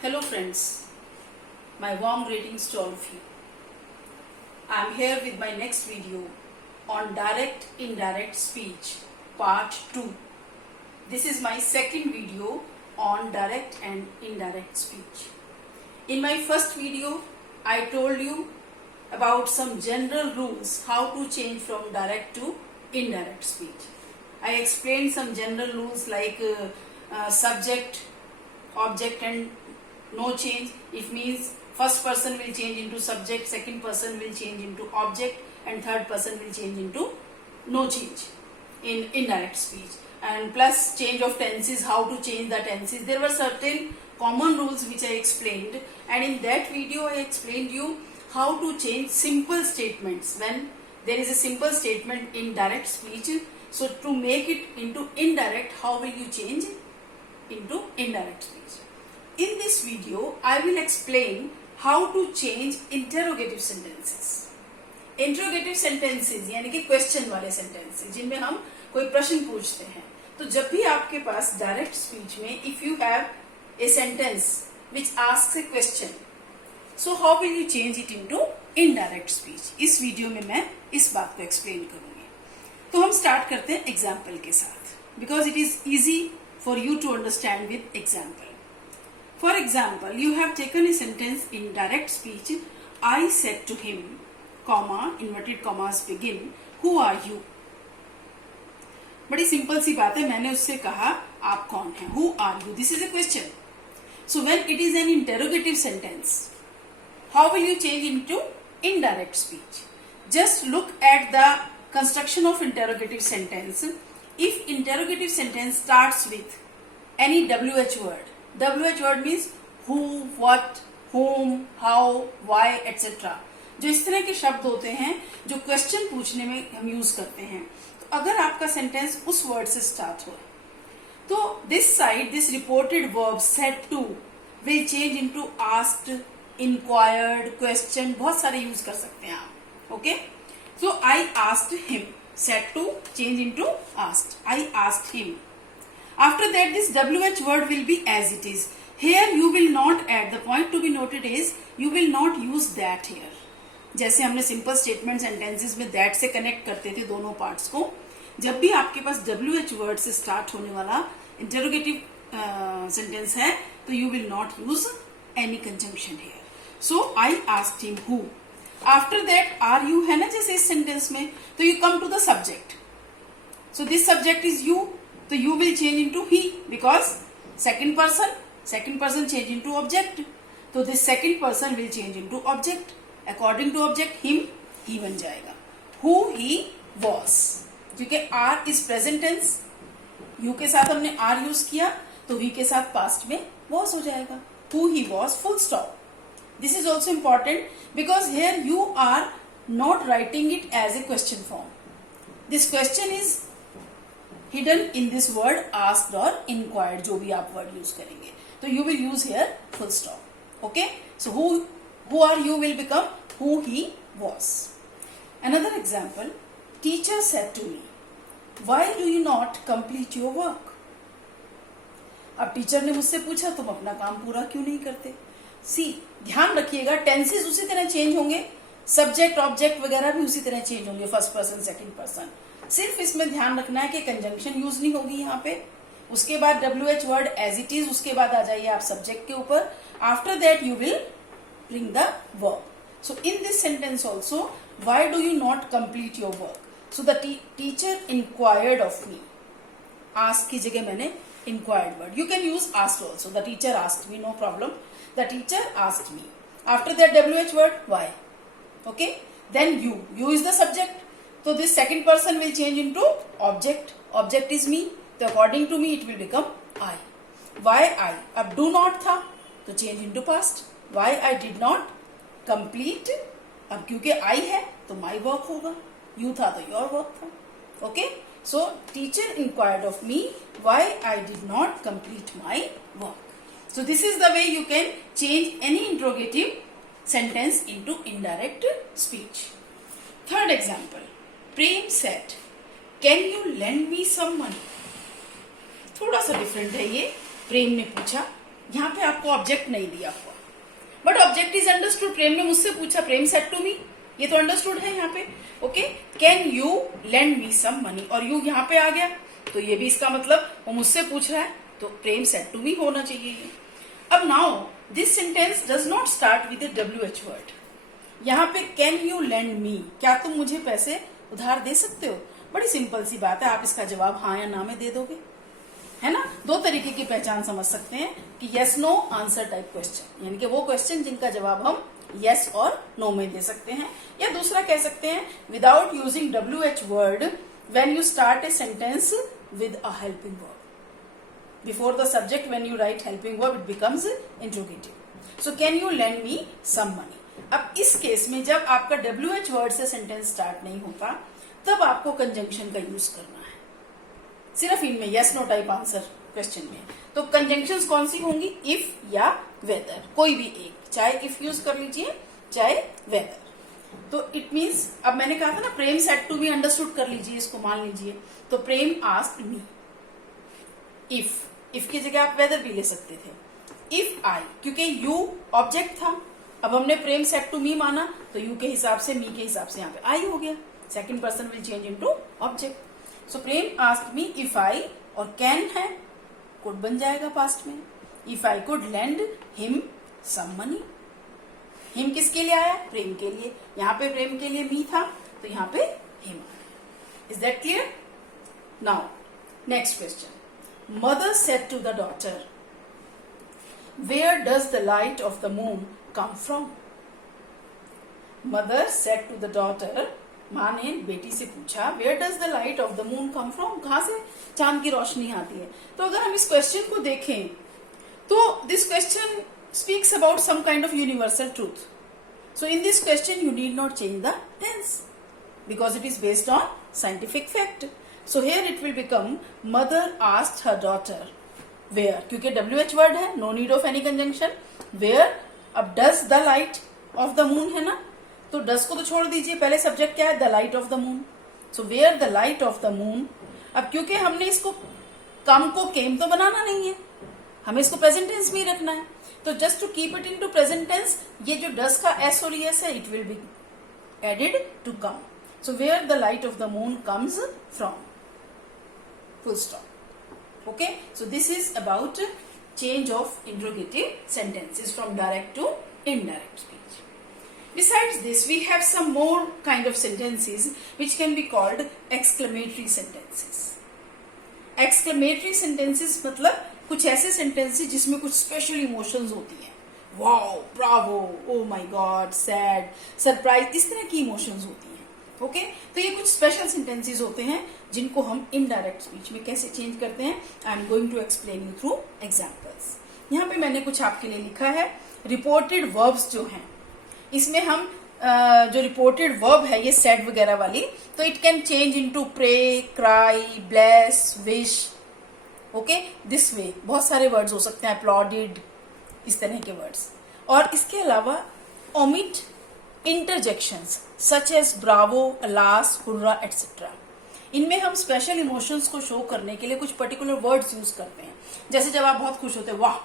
Hello friends, my warm greetings to all of you. I am here with my next video on direct indirect speech part 2. This is my second video on direct and indirect speech. In my first video, I told you about some general rules how to change from direct to indirect speech. I explained some general rules like subject, object and no change. It means first person will change into subject, second person will change into object and third person will change into no change in indirect speech. And plus change of tenses, how to change the tenses. There were certain common rules which I explained, and in that video I explained you how to change simple statements when there is a simple statement in direct speech. So to make it into indirect, how will you change into indirect speech? In this video, I will explain how to change interrogative sentences. Interrogative sentences यानी कि question वाले sentences जिनमें हम कोई प्रश्न पूछते हैं. तो जब भी आपके पास डायरेक्ट स्पीच में if you have a sentence which asks A question, so how will you change it into indirect speech. इस वीडियो में मैं इस बात को एक्सप्लेन करूंगी. तो हम स्टार्ट करते हैं एग्जाम्पल के साथ, because it is easy for you to understand with example. For example, you have taken a sentence in direct speech. I said to him, comma, inverted commas begin, who are you? बड़ी simple सी बात है. मैंने उससे कहा आप कौन हैं. Who are you? This is a question. So when it is an interrogative sentence, how will you change into indirect speech? Just look at the construction of interrogative sentence. If interrogative sentence starts with any WH word, WH word means who, what, whom, how, why, etc. जो इस तरह के शब्द होते हैं जो question पूछने में हम यूज करते हैं. तो अगर आपका सेंटेंस उस वर्ड से स्टार्ट हो तो this side, this reported verb said to will change into asked, inquired, question, बहुत सारे यूज कर सकते हैं आप. Okay, so I asked him, said to change into asked, I asked him. After that, this WH word will be as it is. Here you will not add. The point to be noted is you will not use that here. जैसे हमने simple statement sentences में that से connect करते थे दोनों parts को. जब भी आपके पास WH वर्ड से स्टार्ट होने वाला इंटरोगेटिव सेंटेंस है तो you will not use any conjunction here. So I asked him who. After that are you है ना जैसे इस सेंटेंस में, तो you come to the subject. So this subject is you. तो you will change into he because second person change into object. तो this second person will change into object. According to object him, he बन जाएगा. Who he was, क्योंकि are is present tense. you के साथ हमने are use किया तो he के साथ past में was हो जाएगा. Who he was, full stop. This is also important because here you are not writing it as a question form. This question is hidden in this word asked or inquired, जो भी आप word use करेंगे. तो you will use here full stop. Okay, so who are you will become who he was. Another example, teacher said to me, why do you not complete your work? अब teacher ने मुझसे पूछा तुम अपना काम पूरा क्यों नहीं करते. सी, ध्यान रखिएगा टेंसेस उसी तरह चेंज होंगे, सब्जेक्ट ऑब्जेक्ट वगैरह भी उसी तरह चेंज होंगे, फर्स्ट पर्सन सेकंड पर्सन. सिर्फ इसमें ध्यान रखना है कि कंजंक्शन यूज नहीं होगी यहाँ पे. उसके बाद WH word as it is, उसके बाद आ जाइए आप सब्जेक्ट के ऊपर. After that you will bring the verb. So in this sentence also, why do you not complete your work. So the teacher inquired of me. Ask की जगह मैंने inquired word. You can use asked also. The teacher asked me, no problem. The teacher asked me. After that WH word why. Okay, then you is the subject. So this second person will change into object. Object is me. So according to me it will become I. Why I? अब do not था तो change into past. Why I did not complete? अब क्योंकि I है तो my work होगा. You था तो your work था. Okay? So teacher inquired of me why I did not complete my work. So this is the way you can change any interrogative sentence into indirect speech. Third example. Prem said, can you lend me some money? थोड़ा सा different है ये. प्रेम ने पूछा यहाँ पे आपको object नहीं दिया हुआ, बट ऑब्जेक्ट इज अंडरस्टूड। प्रेम ने मुझसे पूछा, प्रेम सेड टू मी, ये तो अंडरस्टूड है यहाँ पे। Okay, can you lend me some money, और यू यहाँ पे आ गया, तो ये भी इसका मतलब वो मुझसे पूछ रहा है, तो प्रेम सेड टू मी होना चाहिए ये। अब now this sentence does not start with WH word. यहाँ पे कैन यू लेंड मी, क्या तुम मुझे पैसे उधार दे सकते हो? बड़ी सिंपल सी बात है, आप इसका जवाब हाँ या ना में दे दोगे, है ना। दो तरीके की पहचान समझ सकते हैं कि yes no answer type question, यानी कि वो क्वेश्चन जिनका जवाब हम यस और नो में दे सकते हैं, या दूसरा कह सकते हैं without using WH word when you start a sentence with a helping verb before the subject. When you write helping verb it becomes interrogative. So can you lend me some money. अब इस case में जब आपका WH word से sentence start नहीं होता, तब आपको कंजंक्शन का यूज करना है, सिर्फ इनमें yes no type answer question में। तो कंजंक्शंस कौन सी होंगी? इफ या वेदर, कोई भी एक, चाहे इफ यूज कर लीजिए चाहे वेदर। तो इट मीन्स, अब मैंने कहा था ना प्रेम सेड टू मी, अंडरस्टूड कर लीजिए, इसको मान लीजिए। तो प्रेम आस्क्ड मी, इफ की जगह आप वेदर भी ले सकते थे। इफ आई, क्योंकि यू ऑब्जेक्ट था, अब हमने प्रेम सेड टू मी माना, तो यू के हिसाब से, मी के हिसाब से यहाँ पे आई हो गया, second person will change into object. So Prem asked me if I, और कैन है कुड बन जाएगा पास्ट में, if I could lend him some money. Him किसके लिए आया? प्रेम के लिए। यहाँ पे प्रेम के लिए मी था, तो यहाँ पे हिम आया। Is that clear? Now next question. Mother said to the daughter, where does the light of the moon come from? Mother said to the daughter, माँ ने बेटी से पूछा, where does the light of the moon come from, कहां से चांद की रोशनी आती है? तो अगर हम इस क्वेश्चन को देखें तो this question speaks about some kind of universal truth. So in this question you need not change the tense because it is based on scientific fact. So here it will become mother asked her daughter where, क्योंकि WH word है, no need of any conjunction. Where, अब does the light of the moon है ना, तो does को तो छोड़ दीजिए, पहले सब्जेक्ट क्या है? the light of the moon. So where the light of the moon. अब क्योंकि हमने इसको कम को came तो बनाना नहीं है, हमें इसको प्रेजेंट टेंस में ही रखना है, तो just to keep it in to present tense, ये जो does का S और ES है, it will be added to come. So where the light of the moon comes from. Full stop. Okay. So this is about change of interrogative sentences from direct to indirect speech. Besides this, we have some more kind of sentences which can be called exclamatory sentences. Exclamatory sentences मतलब कुछ ऐसे sentences जिसमें कुछ special emotions होती हैं. Wow, bravo, oh my God, sad, surprise, इस तरह की emotions होती हैं. ओके तो ये कुछ स्पेशल सेंटेंसेस होते हैं जिनको हम इनडायरेक्ट स्पीच में कैसे चेंज करते हैं. I am going to explain you through examples. यहाँ पे मैंने कुछ आपके लिए लिखा है. रिपोर्टेड वर्ब्स जो हैं, इसमें हम जो रिपोर्टेड वर्ब है ये सेड वगैरह वाली, तो it can change into pray, cry, bless, wish. Okay this way बहुत सारे वर्ड्स हो सकते हैं, अपलॉडेड, इस तरह के वर्ड्स. और इसके अलावा omit interjections such as bravo, alas, hurrah, etc. इनमें हम स्पेशल इमोशंस को शो करने के लिए कुछ पर्टिकुलर वर्ड्स यूज करते हैं. जैसे जब आप बहुत खुश होते हैं, वाह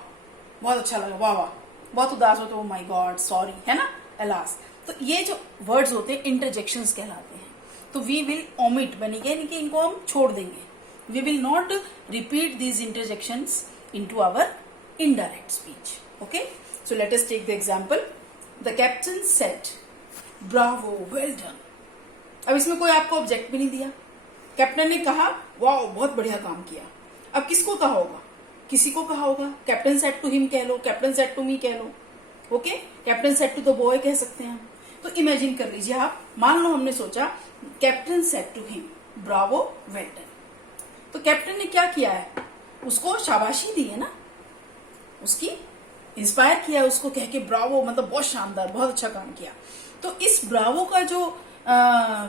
बहुत अच्छा लगा, वाह वाह. बहुत उदास होते हो, माय गॉड, सॉरी, है ना, alas. तो ये जो वर्ड्स होते हैं इंटरजेक्शंस कहलाते हैं. तो वी विल ओमिट बनेंगे, यानी कि इनको हम छोड़ देंगे. We will not repeat these interjections into our indirect speech. Okay so let us take the example. The captain said bravo, well done. अब इसमें कोई आपको ऑब्जेक्ट भी नहीं दिया. कैप्टन ने कहा वाओ बहुत बढ़िया काम किया. अब किसको कहा होगा? किसी को कहा होगा. कैप्टन सेड टू हिम कह लो, कैप्टन सेड टू मी कह लो. Okay captain said to the boy कह सकते हैं. तो इमेजिन कर लीजिए आप, मान लो हमने सोचा captain said to him bravo, well done. तो कैप्टन ने क्या किया है? उसको शाबाशी दी है ना, उसकी इंस्पायर किया उसको कह के ब्रावो, मतलब बहुत शानदार, बहुत अच्छा काम किया. तो इस ब्रावो का जो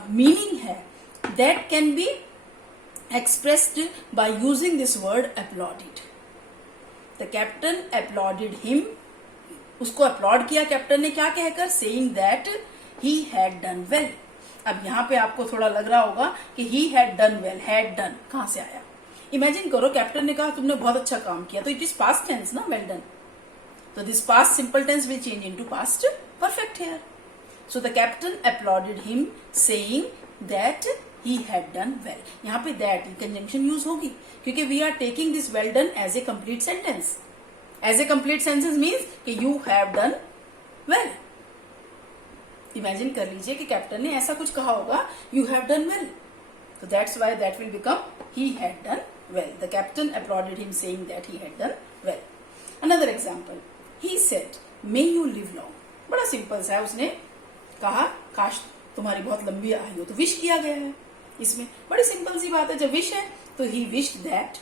मीनिंग है that can be expressed by using this word uploaded. The captain uploaded him, उसको अपलॉड किया कैप्टन ने, क्या कहकर? Saying that he had done well. अब यहाँ पे आपको थोड़ा लग रहा होगा कि he had done well, had done कहां से आया? इमेजिन करो कैप्टन ने कहा तुमने बहुत अच्छा काम किया, तो इट इज पास्ट टेंस ना, well done. So this past simple tense will change into past perfect here. So the captain applauded him, saying that he had done well. यहाँ पे that conjunction use होगी क्योंकि we are taking this well done as a complete sentence. As a complete sentence means कि you have done well. Imagine कर लीजिए कि captain ने ऐसा कुछ कहा होगा, you have done well. So that's why that will become he had done well. The captain applauded him, saying that he had done well. Another example, he said, may you live long. बड़ा simple सा है, उसने कहा काश तुम्हारी बहुत लंबी आयु हो, तो विश किया गया है इसमें. बड़ी सिंपल सी बात है, जब विश है तो ही विश्ड दैट,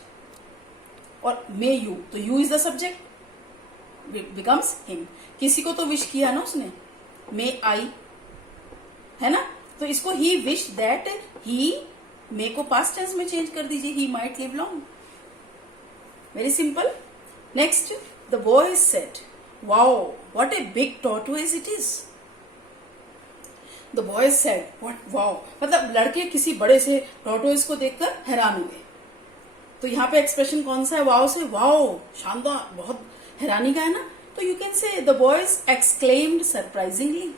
और मे यू, तो you is the subject, becomes him. किसी को तो विश किया ना उसने, मे आई है ना, तो इसको ही विश दैट, ही मे को पास्ट टेंस में चेंज कर दीजिए, he might live long. Very simple. Next, the boy said, wow what a big tortoise it is. The boy said, what, wow मतलब लड़के किसी बड़े से टॉर्टोइज को देखकर हैरान हुए. तो यहाँ पे एक्सप्रेशन कौन सा है वाओ से, वाओ शानदार, बहुत हैरानी का है ना, तो you can say the boys exclaimed surprisingly,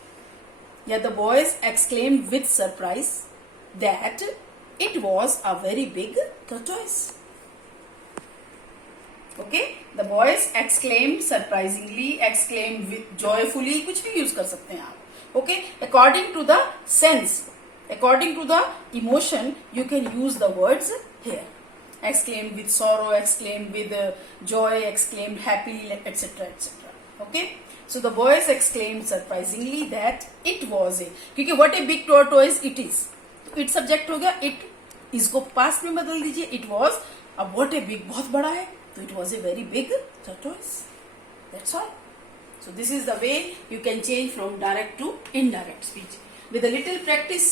या the boys exclaimed with surprise that it was a very big tortoise. Okay, the boys exclaimed surprisingly, exclaimed with joyfully, कुछ भी यूज कर सकते हैं आप. Okay, according to the sense, according to the emotion, you can use the words here. Exclaimed with sorrow, exclaimed with joy, exclaimed happily, etc., etc. Okay, so the boys exclaimed surprisingly that it was a, क्योंकि what a big tortoise it is, it subject हो गया, it, इसको past में बदल दीजिए, it was, अब what a big बहुत बड़ा है, तो it was a very big tortoise. That's all. So this is the way you can change from direct to indirect speech. With a little practice,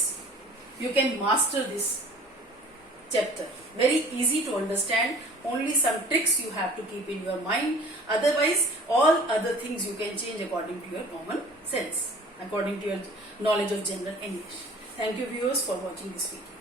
you can master this chapter. Very easy to understand. Only some tricks you have to keep in your mind. Otherwise, all other things you can change according to your common sense, according to your knowledge of general English. Thank you viewers for watching this video.